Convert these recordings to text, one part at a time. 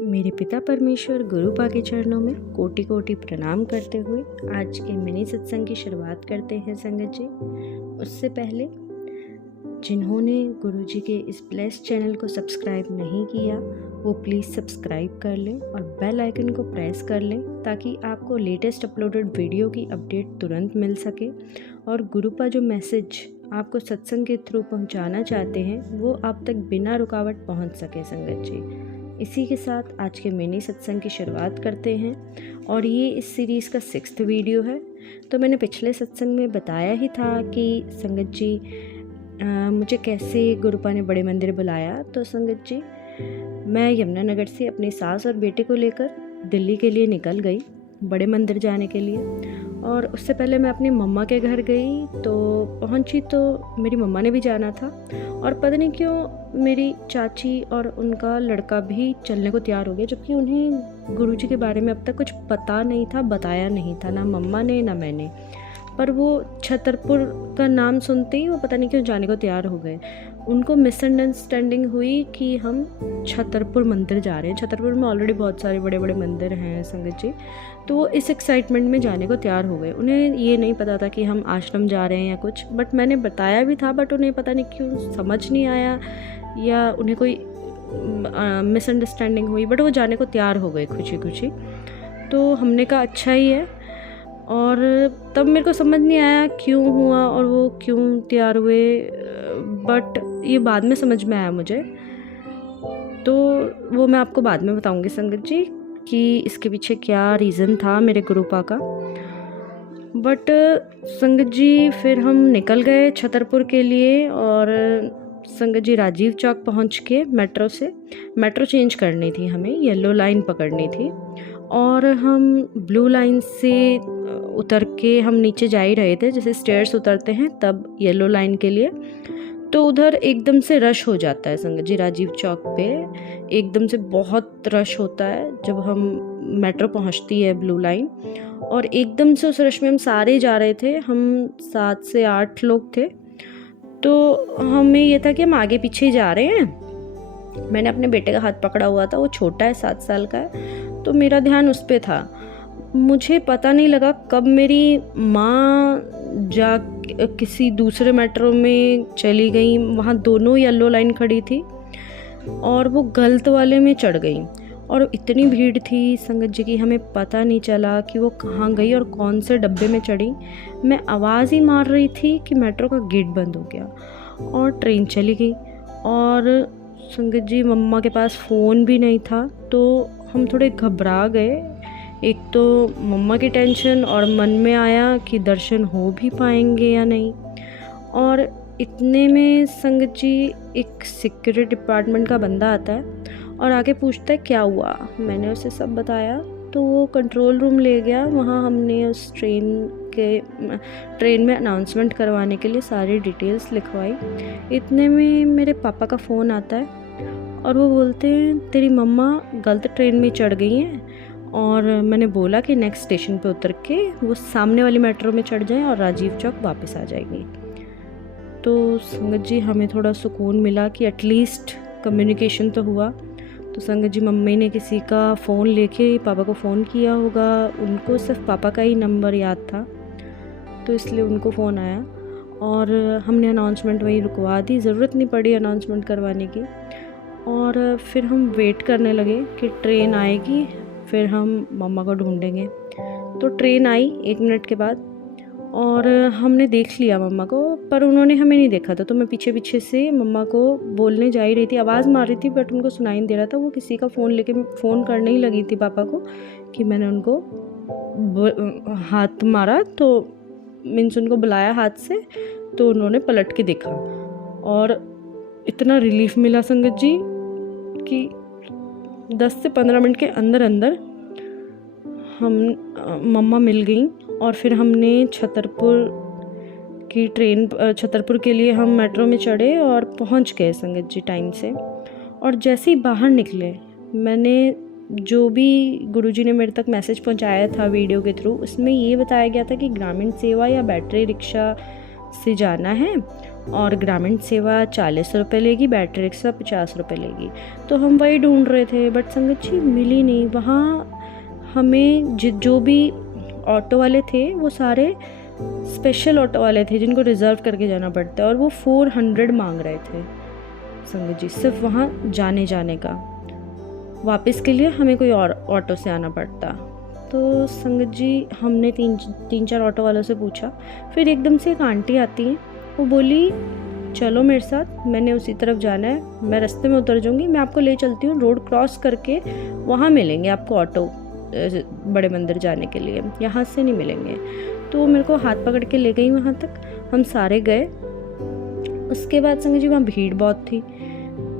मेरे पिता परमेश्वर गुरुपा के चरणों में कोटि कोटि प्रणाम करते हुए आज के मिनी सत्संग की शुरुआत करते हैं संगत जी। उससे पहले जिन्होंने गुरुजी के इस ब्लेस्ड चैनल को सब्सक्राइब नहीं किया वो प्लीज़ सब्सक्राइब कर लें और बेल आइकन को प्रेस कर लें ताकि आपको लेटेस्ट अपलोडेड वीडियो की अपडेट तुरंत मिल सके और गुरुपा जो मैसेज आपको सत्संग के थ्रू पहुंचाना चाहते हैं वो आप तक बिना रुकावट पहुंच सके संगत जी। इसी के साथ आज के मिनी सत्संग की शुरुआत करते हैं और ये इस सीरीज़ का 6th वीडियो है। तो मैंने पिछले सत्संग में बताया ही था कि संगत जी मुझे कैसे गुरुपा ने बड़े मंदिर बुलाया। तो संगत जी मैं यमुनानगर से अपनी सास और बेटे को लेकर दिल्ली के लिए निकल गई बड़े मंदिर जाने के लिए। और उससे पहले मैं अपनी मम्मा के घर गई तो पहुंची तो मेरी मम्मा ने भी जाना था और पता नहीं क्यों मेरी चाची और उनका लड़का भी चलने को तैयार हो गया, जबकि उन्हें गुरुजी के बारे में अब तक कुछ पता नहीं था, बताया नहीं था, ना मम्मा ने ना मैंने। पर वो छतरपुर का नाम सुनते ही वो पता नहीं क्यों जाने को तैयार हो गए। उनको मिसअंडरस्टैंडिंग हुई कि हम छतरपुर मंदिर जा रहे हैं। छतरपुर में ऑलरेडी बहुत सारे बड़े बड़े मंदिर हैं संगत जी। तो वो इस एक्साइटमेंट में जाने को तैयार हो गए। उन्हें ये नहीं पता था कि हम आश्रम जा रहे हैं या कुछ, बट मैंने बताया भी था, बट उन्हें पता नहीं क्यों समझ नहीं आया या उन्हें कोई मिसअंडरस्टैंडिंग हुई, बट वो जाने को तैयार हो गए खुशी खुशी। तो हमने कहा अच्छा ही है। और तब मेरे को समझ नहीं आया क्यों हुआ और वो क्यों तैयार हुए, बट ये बाद में समझ में आया मुझे। तो वो मैं आपको बाद में बताऊंगी संगत जी कि इसके पीछे क्या रीज़न था मेरे गुरुपा का। बट संगत जी फिर हम निकल गए छतरपुर के लिए और संगत जी राजीव चौक पहुंच के मेट्रो चेंज करनी थी, हमें येलो लाइन पकड़नी थी और हम ब्लू लाइन से उतर के हम नीचे जा ही रहे थे, जैसे स्टेयर्स उतरते हैं तब येलो लाइन के लिए। तो उधर एकदम से रश हो जाता है संगत जी, राजीव चौक पे एकदम से बहुत रश होता है जब हम मेट्रो पहुंचती है ब्लू लाइन। और एकदम से उस रश में हम सारे जा रहे थे, हम 7 से 8 लोग थे। तो हमें ये था कि हम आगे पीछे जा रहे हैं। मैंने अपने बेटे का हाथ पकड़ा हुआ था, वो छोटा है 7 साल का है, तो मेरा ध्यान उस पे था। मुझे पता नहीं लगा कब मेरी माँ जा किसी दूसरे मेट्रो में चली गई, वहाँ दोनों येलो लाइन खड़ी थी और वो गलत वाले में चढ़ गई। और इतनी भीड़ थी संगत जी की हमें पता नहीं चला कि वो कहाँ गई और कौन से डब्बे में चढ़ी। मैं आवाज़ ही मार रही थी कि मेट्रो का गेट बंद हो गया और ट्रेन चली गई। और संगत जी मम्मा के पास फ़ोन भी नहीं था, तो हम थोड़े घबरा गए। एक तो मम्मा की टेंशन और मन में आया कि दर्शन हो भी पाएंगे या नहीं। और इतने में संगत जी एक सिक्योरिटी डिपार्टमेंट का बंदा आता है और आके पूछता है क्या हुआ। मैंने उसे सब बताया तो वो कंट्रोल रूम ले गया। वहाँ हमने उस ट्रेन में अनाउंसमेंट करवाने के लिए सारी डिटेल्स लिखवाई। इतने में मेरे पापा का फ़ोन आता है और वो बोलते हैं तेरी मम्मा गलत ट्रेन में चढ़ गई हैं। और मैंने बोला कि नेक्स्ट स्टेशन पे उतर के वो सामने वाली मेट्रो में चढ़ जाएं और राजीव चौक वापस आ जाएगी। तो संगत जी हमें थोड़ा सुकून मिला कि एटलीस्ट कम्युनिकेशन तो हुआ। तो संगत जी मम्मी ने किसी का फ़ोन लेके पापा को फ़ोन किया होगा, उनको सिर्फ पापा का ही नंबर याद था तो इसलिए उनको फ़ोन आया और हमने अनाउंसमेंट वहीं रुकवा दी, ज़रूरत नहीं पड़ी अनाउंसमेंट करवाने की। और फिर हम वेट करने लगे कि ट्रेन आएगी, फिर हम मम्मा को ढूंढेंगे। तो ट्रेन आई 1 मिनट के बाद और हमने देख लिया मम्मा को, पर उन्होंने हमें नहीं देखा था। तो मैं पीछे पीछे से मम्मा को बोलने जा ही रही थी, आवाज़ मार रही थी, बट उनको सुनाई नहीं दे रहा था। वो किसी का फ़ोन लेके फ़ोन करने ही लगी थी पापा को कि मैंने उनको हाथ मारा, तो मीन्स उनको बुलाया हाथ से, तो उन्होंने पलट के देखा और इतना रिलीफ मिला संगत जी कि 10 से 15 मिनट के अंदर अंदर हम मम्मा मिल गई। और फिर हमने छतरपुर के लिए हम मेट्रो में चढ़े और पहुंच गए संगत जी टाइम से। और जैसे ही बाहर निकले मैंने जो भी गुरुजी ने मेरे तक मैसेज पहुंचाया था वीडियो के थ्रू, उसमें ये बताया गया था कि ग्रामीण सेवा या बैटरी रिक्शा से जाना है और ग्रामीण सेवा 40 रुपये लेगी, बैटरी रिक्शा 50 रुपये लेगी। तो हम वही ढूंढ रहे थे, बट संगत जी मिली नहीं। वहाँ हमें जो भी ऑटो वाले थे वो सारे स्पेशल ऑटो वाले थे जिनको रिज़र्व करके जाना पड़ता है, और वो 400 मांग रहे थे संगत जी, सिर्फ वहाँ जाने का। वापस के लिए हमें कोई और ऑटो से आना पड़ता। तो संगत जी हमने तीन चार ऑटो वालों से पूछा, फिर एकदम से एक आंटी आती हैं, वो बोली चलो मेरे साथ, मैंने उसी तरफ जाना है, मैं रास्ते में उतर जाऊँगी, मैं आपको ले चलती हूँ, रोड क्रॉस करके वहाँ मिलेंगे आपको ऑटो बड़े मंदिर जाने के लिए, यहाँ से नहीं मिलेंगे। तो मेरे को हाथ पकड़ के ले गई वहाँ तक, हम सारे गए। उसके बाद संगत जी वहाँ भीड़ बहुत थी,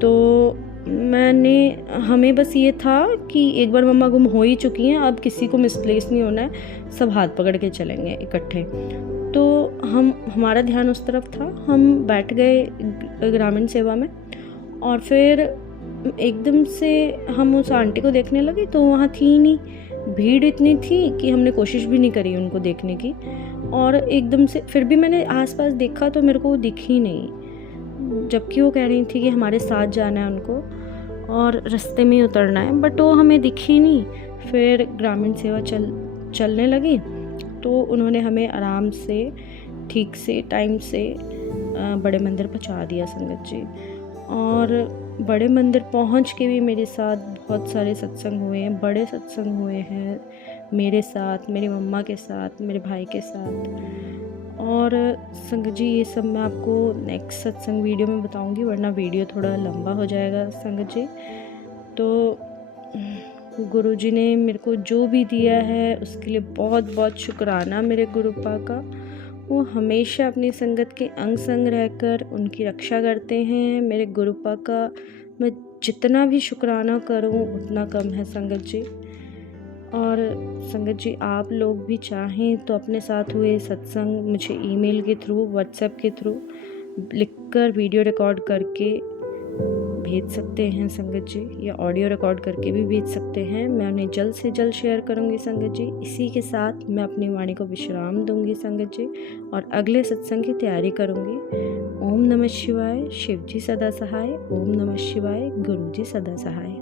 तो हमें बस ये था कि एक बार मम्मा गुम हो ही चुकी हैं, अब किसी को मिसप्लेस नहीं होना है, सब हाथ पकड़ के चलेंगे इकट्ठे। तो हमारा ध्यान उस तरफ था, हम बैठ गए ग्रामीण सेवा में, और फिर एकदम से हम उस आंटी को देखने लगे तो वहाँ थी नहीं, भीड़ इतनी थी कि हमने कोशिश भी नहीं करी उनको देखने की। और एकदम से फिर भी मैंने आसपास देखा तो मेरे को वो दिखी नहीं, जबकि वो कह रही थी कि हमारे साथ जाना है उनको और रास्ते में ही उतरना है, बट वो हमें दिखी नहीं। फिर ग्रामीण सेवा चलने लगी, तो उन्होंने हमें आराम से ठीक से टाइम से बड़े मंदिर पहुंचा दिया संगत जी। और बड़े मंदिर पहुंच के भी मेरे साथ बहुत सारे सत्संग हुए हैं, बड़े सत्संग हुए हैं मेरे साथ, मेरी मम्मा के साथ, मेरे भाई के साथ। और संगत जी ये सब मैं आपको नेक्स्ट सत्संग वीडियो में बताऊंगी, वरना वीडियो थोड़ा लंबा हो जाएगा संगत जी। तो गुरुजी ने मेरे को जो भी दिया है उसके लिए बहुत बहुत शुक्राना मेरे गुरुपा का। वो हमेशा अपनी संगत के अंग संग रहकर उनकी रक्षा करते हैं। मेरे गुरुपा का मैं जितना भी शुक्राना करूं उतना कम है संगत जी। और संगत जी आप लोग भी चाहें तो अपने साथ हुए सत्संग मुझे ईमेल के थ्रू, व्हाट्सएप के थ्रू लिखकर वीडियो रिकॉर्ड करके भेज सकते हैं संगत जी, या ऑडियो रिकॉर्ड करके भी भेज सकते हैं। मैं उन्हें जल्द से जल्द शेयर करूंगी संगत जी। इसी के साथ मैं अपनी वाणी को विश्राम दूंगी संगत जी, और अगले सत्संग की तैयारी करूंगी। ओम नमः शिवाय, शिव जी सदा सहाय। ओम नमः शिवाय, गुरु जी सदा सहाय।